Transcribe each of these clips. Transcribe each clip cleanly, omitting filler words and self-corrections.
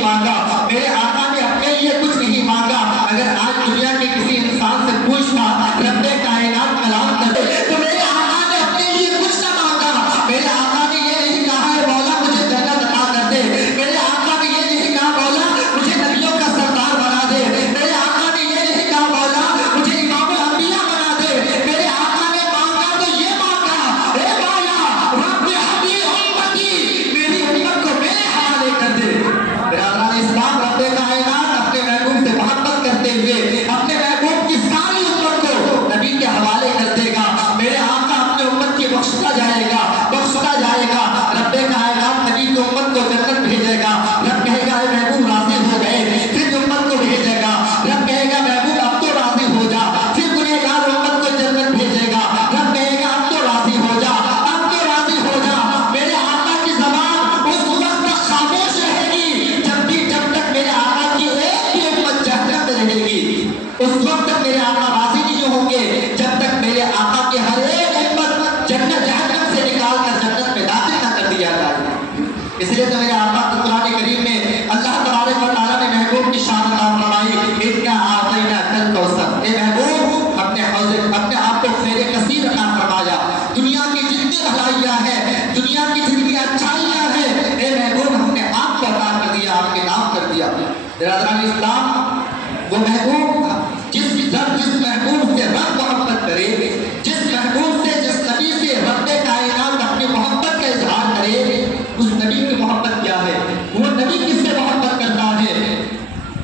نہیں مانگا، میرے آقا نے اپنے لیے کچھ نہیں مانگا۔ اگر آج دنیا کے کسی انسان سے پوچھنا رب کائنات کلام کرے تو میرے آقا نے اپنے لیے کچھ نہ مانگا۔ میرے آقا نے یہ نہیں کہا ہے مولا مجھے جنت عطا کر دے، میرے آقا نے یہ نہیں کہا مولا مجھے نبیوں کا سردار بنا دے، میرے آقا نے یہ نہیں کہا مولا مجھے امام الانبیاء بنا دے۔ میرے آقا نے مانگا تو یہ مانگا، اے مولا رب حبیب امتی، میری امت کو میرے حوالے کر دے۔ برادران اسلام، رب کائنات اپنے محبوب سے محبت کرتے ہوئے اپنے محبوب کی ساری امت کو نبی کے حوالے کر دے گا۔ میرے آقا اپنے امت کی بخشتا جائے گا، بخشتا جائے گا۔ رب کائنات نبی کی امت کو جنت بھیجے گا۔ رب کہے گا اے محبوب راضی ہو گئے، پھر امت کو بھیجے گا۔ رب کہے گا محبوب اب تو راضی ہو جا، پھر گنہگار امت کو جنت بھیجے گا۔ رب کہے گا اب تو راضی ہو جا، اب تو راضی ہو جا۔ میرے آقا کی زبان اس وقت تک خاموش رہے گی جب تک میرے آقا کی ایک بھی امت جہنم میں رہے گی۔ اس وقت تک میرے آقا راضی نہیں ہوں گے جب تک میرے آقا کی ہر ایک امت جہنم سے نکال کر جنت میں داخل نہ کر دیا جائے۔ اس لیے تو میرے آقا کو قرآن کریم میں اللہ تبارک و تعالیٰ نے محبوب کی شان عطا فرمائی، اِنَّا أَعْطَيْنَاكَ الْكَوْثَرَ۔ اے محبوب اپنے آپ کو خیر کثیر عطا فرمایا۔ دنیا کی جتنی بھلائیاں ہیں، دنیا کی جتنی اچھائیاں ہیں، اے محبوب ہم نے آپ کو عطا کر دیا، آپ کے نام کر دیا۔ برادران اسلام، وہ محبوب جس محبوب سے رب محبت کرے، جس محبوب سے، جس نبی سے رب کائنات اپنی محبت کا اظہار کرے، اس نبی کی محبت کیا ہے؟ وہ نبی کس سے محبت کرتا ہے؟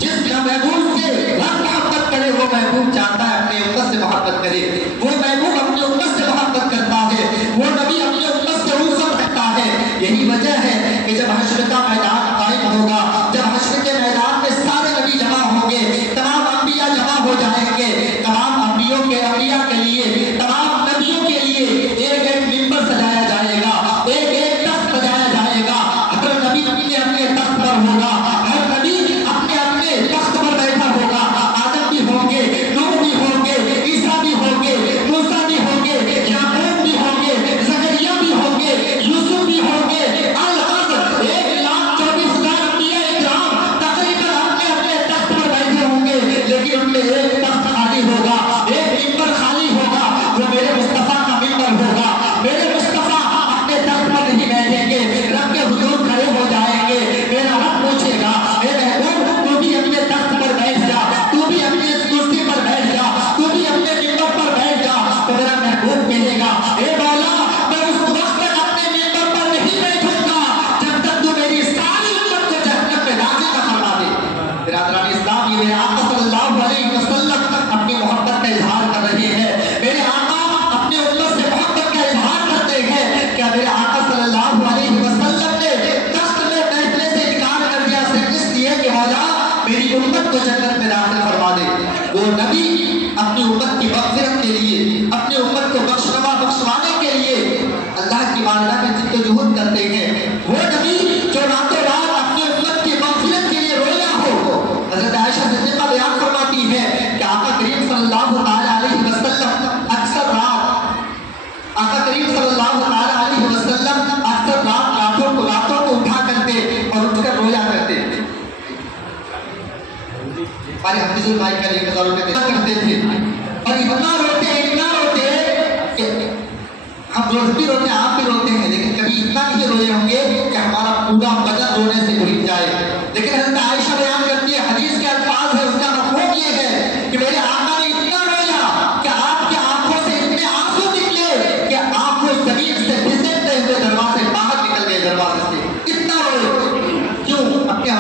جس محبوب سے رب محبت کرے وہ محبوب چاہتا ہے اپنی امت سے محبت کرے، وہ محبوب اپنی امت سے محبت کرتا ہے، وہ نبی اپنی امت سے الفت رکھتا ہے۔ یہی وجہ ہے کہ جب حشر کا میدان قائم ہوگا، جب حشر کے میدان میں سارے نبی جمع ہوں گے، تمام انبیاء جمع ہو جائیں گے، تمام انبیاء کے لیے، تمام نبیوں کے لیے ایک ایک ممبر سجایا جائے گا، ایک ایک تخت سجایا جائے گا۔ ہر نبی اپنے اپنے تخت پر ہوگا، ہر نبی اپنے اپنے تخت پر بیٹھا ہوگا۔ آدم بھی ہوں گے، نوح بھی ہوں گے، عیسیٰ بھی ہوں گے، موسیٰ بھی ہوں گے، یعقوب بھی ہوں گے، زکریا بھی ہوں گے، یوسف بھی ہوں گے، الحق 1,24,000 انبیاء اکرام تقریباً اپنے اپنے تخت پر بیٹھے ہوں گے، لیکن ان میں ایک تخت خالی ہوگا، ایک ممبر خالی ہوگا، وہ میرے مصطفیٰ کا ممبر ہوگا۔ میرے مصطفیٰ اپنے تخت پر نہیں بیٹھیں گے، رب کے حضور کھڑے ہو جائیں گے۔ میرا رب پوچھے گا اے محبوب تو بھی اپنے تخت پر بیٹھ جا، تو بھی اپنی کرسی پر بیٹھ جا، تو بھی اپنے ممبر پر بیٹھ جا۔ تو میرا محبوب کہے گا اے مولا میں اس وقت تک اپنے ممبر پر نہیں بیٹھوں گا جب تک تو میری ساری امت کو جہنم میں داخل نہ فرما دے۔ برادران اسلام، یہ میرے آقا صلی اللہ علیہ وسلم اپنی محبت کا اظہار کر رہے ہیں۔ میرے آقا اپنے امت سے محبت کا اظہار کرتے ہیں۔ کیا میرے آقا صلی اللہ علیہ وسلم نے تخت میں بیٹھنے سے انکار کر دیا صرف اس لیے کہ مولا میری امت کو جنت میں داخل فرما دے؟ وہ نبی اپنی امت کی مغفرت کے لیے، اپنی امت کو بخشوانے کے لیے اللہ کی بارگاہ میں جدوجہد کرتے ہیں۔ وہ نبی جو راتوں رات اپنی امت کی مغفرت کے لیے رویا ہو۔ حضرت عائشہ صدیقہ بیان فرماتی ہے کہ آقا کریم صلی اللہ علیہ وسلم اکثر رات راتوں کو اٹھا کرتے اور اٹھ کر رویا کرتے۔ ہمارے حفیظ البھائی کا 1,000 روپے کرتے تھے اور اتنا روتے کہ ہم روز بھی روتے ہیں، آپ بھی روتے ہیں، لیکن کبھی اتنا نہیں روئے ہوں گے کہ ہمارا پورا بدن رونے سے بھیگ جائے۔ لیکن حضرت عائشہ بیان کرتی ہے، حدیث کے الفاظ ہے، اس کا مفہوم یہ ہے کہ میرے آقا نے اتنا رویا کہ آپ کی آنکھوں سے اتنے آنسو نکلے کہ آنکھوں زمین سے پھسلتے ہوئے دروازے باہر نکل گئے، دروازے سے اتنا روئے۔ کیوں؟ اپنے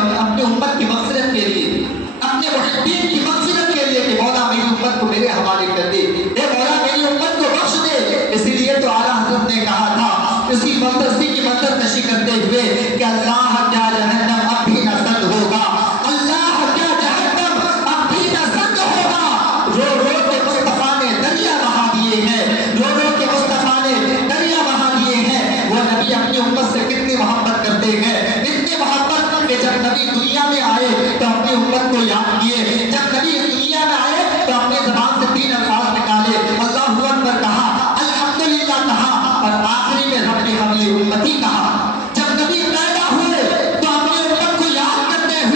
امت کی مغفرت کے لیے، اپنے محبین کی مغفرت کے لیے کہ مولا میری امت کو میرے حوالے کر دے، اے مولا میری امت کو بخش دے۔ اسی لیے تو اعلیٰ حضرت نے کہا تھا اسی منتظری کی منظر کشی کرتے ہوئے کہ اللہ کیا جہنم اب بھی نہ سرد ہوگا، اللہ کیا جہنم اب بھی نہ سرد ہوگا۔ رو رو کے مصطفیٰ نے دریا بہا دیے ہیں، رو رو کے مصطفیٰ نے دریا بہا دیے ہیں۔ وہ نبی اپنی امت سے کتنی محبت کرتے ہیں، اتنی محبت کہ جب نبی دنیا میں آئے تو اپنی امت کو یاد کیے، جب نبی دنیا میں آئے تو اپنی زبان سے 3 الفاظ نکالے، اللہ اکبر کہا، الحمدللہ کہا، اور آخری میں رب حبلی امتی کہا۔ جب نبی پیدا ہوئے تو اپنی امت کو یاد کرتے ہوئے